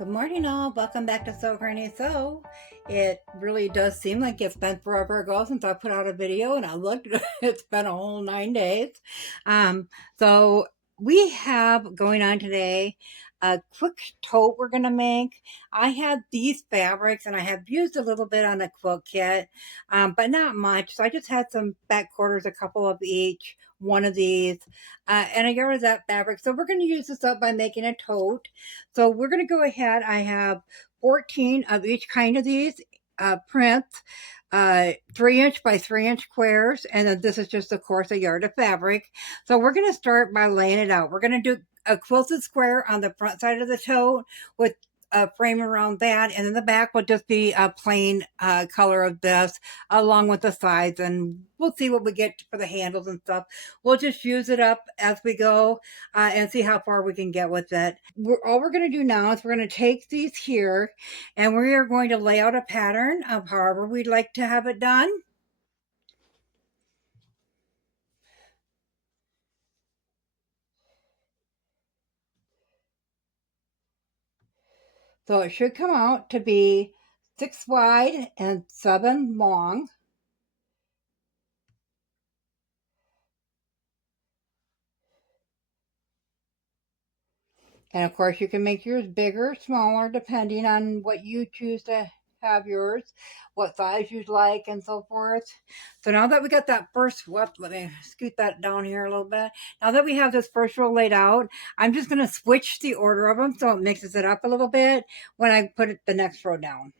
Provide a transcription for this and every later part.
Good morning, all. Welcome back to SewGrannySew. It really does seem like it's been forever ago since I put out a video, and I looked, it's been a whole 9 days. So we have going on today a quick tote we're going to make. I have these fabrics, and I have used a little bit on a quilt kit, but not much. So I just had some back quarters, a couple of each, one of these, and I got rid of that fabric. So we're going to use this up by making a tote. So we're going to go ahead. I have 14 of each kind of these prints, 3-inch by 3-inch squares, and then this is just, of course, a yard of fabric. So we're going to start by laying it out. We're going to do a quilted square on the front side of the tote with a frame around that, and then the back will just be a plain color of this along with the sides, and we'll see what we get for the handles and stuff. We'll just use it up as we go and see how far we can get with it. All we're going to do now is we're going to take these here, and we are going to lay out a pattern of however we'd like to have it done. So it should come out to be 6 wide and 7 long. And of course, you can make yours bigger, smaller, depending on what you choose to have yours, what size you'd like, and so forth. So now that we got that first, let me scoot that down here a little bit. Now that we have this first row laid out, I'm just going to switch the order of them so it mixes it up a little bit when I put the next row down.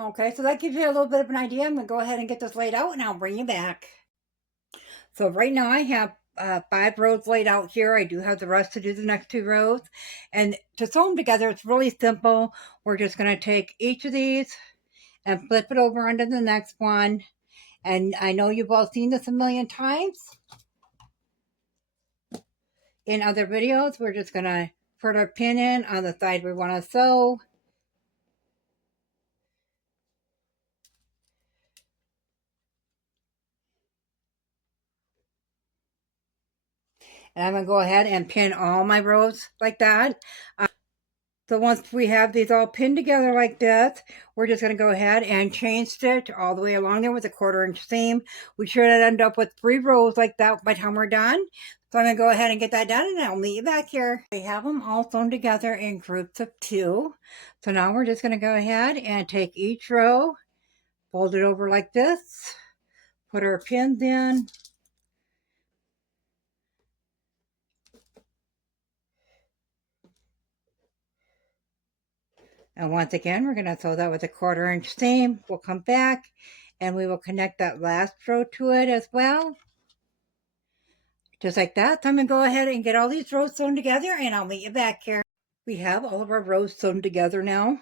Okay, so that gives you a little bit of an idea. I'm going to go ahead and get this laid out, and I'll bring you back. So right now I have 5 rows laid out here. I do have the rest to do the next 2 rows. And to sew them together, it's really simple. We're just going to take each of these and flip it over onto the next one. And I know you've all seen this a million times in other videos. We're just going to put our pin in on the side we want to sew. And I'm going to go ahead and pin all my rows like that. So once we have these all pinned together like this, we're just going to go ahead and chain stitch all the way along there with a 1/4-inch seam. We should end up with 3 rows like that by the time we're done. So I'm going to go ahead and get that done, and I'll meet you back here. We have them all sewn together in groups of 2. So now we're just going to go ahead and take each row, fold it over like this, put our pins in, and once again, we're going to sew that with a 1/4-inch seam. We'll come back and we will connect that last row to it as well. Just like that. So I'm going to go ahead and get all these rows sewn together, and I'll meet you back here. We have all of our rows sewn together now.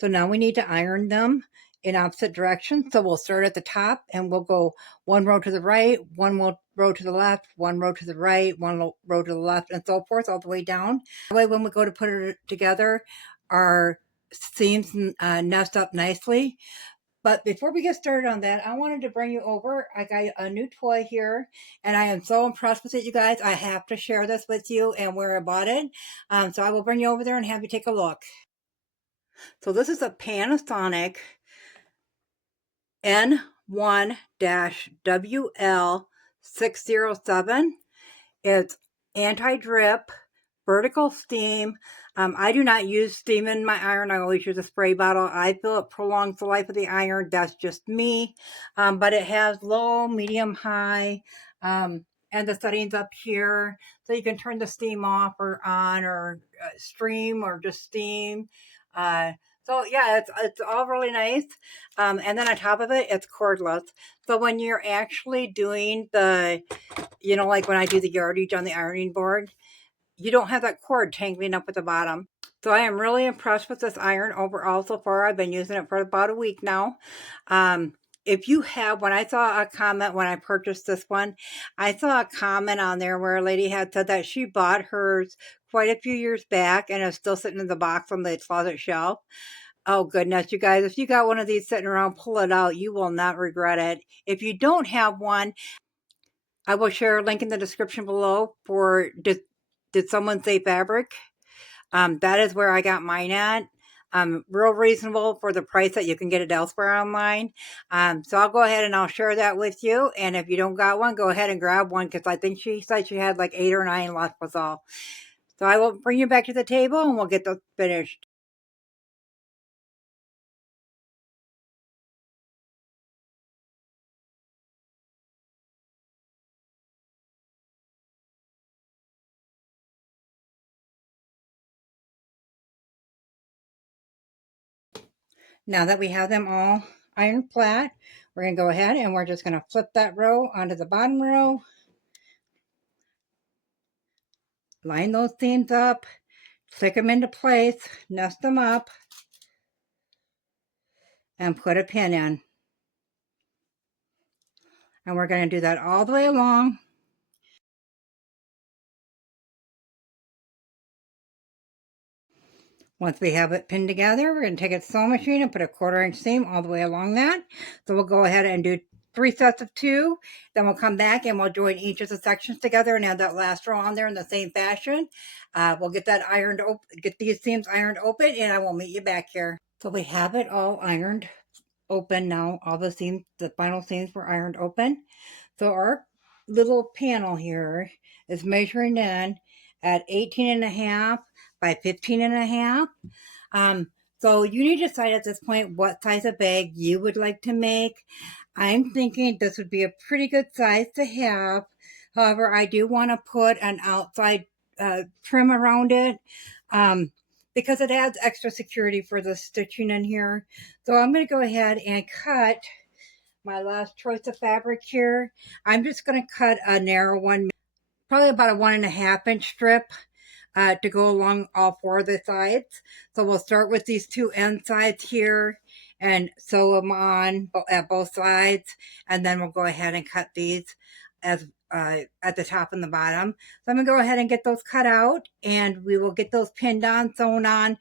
So now we need to iron them in opposite directions. So we'll start at the top, and we'll go 1 row to the right, 1 row to the left, 1 row to the right, 1 row to the left, and so forth all the way down. That way when we go to put it together, our seams nest up nicely. But before we get started on that, I wanted to bring you over. I got a new toy here, and I am so impressed with it, you guys. I have to share this with you and where I bought it. So I will bring you over there and have you take a look. So this is a Panasonic N1-WL607. It's anti-drip, vertical steam. I do not use steam in my iron. I always use a spray bottle. I feel it prolongs the life of the iron. That's just me. But it has low, medium, high, and the settings up here. So you can turn the steam off or on, or stream, or just steam. So yeah, it's all really nice. And then on top of it, it's cordless. So when you're actually doing the, like when I do the yardage on the ironing board, you don't have that cord tangling up at the bottom. So I am really impressed with this iron overall so far. I've been using it for about a week now. if you have, when I saw a comment when I purchased this one, I saw a comment on there where a lady had said that she bought hers quite a few years back and is still sitting in the box on the closet shelf. Oh goodness, you guys, if you got one of these sitting around, pull it out. You will not regret it. If you don't have one, I will share a link in the description below for Did Someone Say Fabric? That is where I got mine at. Real reasonable for the price that you can get it elsewhere online. So I'll go ahead and I'll share that with you. And if you don't got one, go ahead and grab one because I think she said she had like 8 or 9 left was all. So I will bring you back to the table and we'll get those finished. Now that we have them all ironed flat, we're going to go ahead and we're just going to flip that row onto the bottom row. Line those seams up, click them into place, nest them up, and put a pin in. And we're going to do that all the way along. Once we have it pinned together, we're going to take a sewing machine and put a 1/4 inch seam all the way along that. So we'll go ahead and do 3 sets of 2. Then we'll come back and we'll join each of the sections together and add that last row on there in the same fashion. We'll get that ironed open, get these seams ironed open, and I will meet you back here. So we have it all ironed open now. All the seams, the final seams were ironed open. So our little panel here is measuring in at 18.5 by 15.5. So you need to decide at this point what size of bag you would like to make. I'm thinking this would be a pretty good size to have. However, I do want to put an outside trim around it because it adds extra security for the stitching in here. So I'm going to go ahead and cut my last choice of fabric here. I'm just going to cut a narrow one, probably about a 1.5 inch strip to go along all 4 of the sides. So we'll start with these 2 end sides here and sew them on at both sides. And then we'll go ahead and cut these as at the top and the bottom. So I'm going to go ahead and get those cut out and we will get those pinned on, sewn on.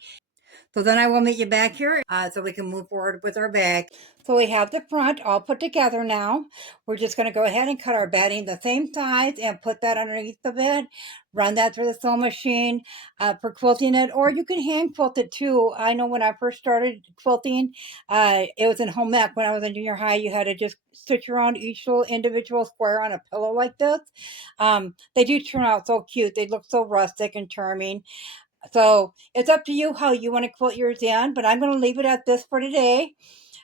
So then I will meet you back here so we can move forward with our bag. So we have the front all put together now. We're just going to go ahead and cut our batting the same size and put that underneath of it. Run that through the sewing machine for quilting it, or you can hand quilt it too. I know when I first started quilting, it was in home ec when I was in junior high. You had to just stitch around each little individual square on a pillow like this. They do turn out so cute. They look so rustic and charming. So it's up to you how you want to quilt yours in, but I'm going to leave it at this for today.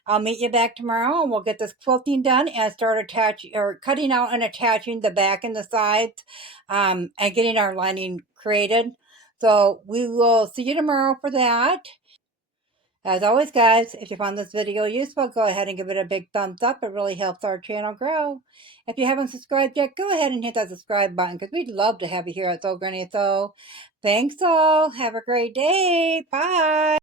I'll meet you back tomorrow and we'll get this quilting done and start attaching or cutting out and attaching the back and the sides and getting our lining created. So we will see you tomorrow for that. As always, guys, if you found this video useful, go ahead and give it a big thumbs up. It really helps our channel grow. If you haven't subscribed yet, go ahead and hit that subscribe button because we'd love to have you here at SewGrannySew. Thanks all. Have a great day. Bye.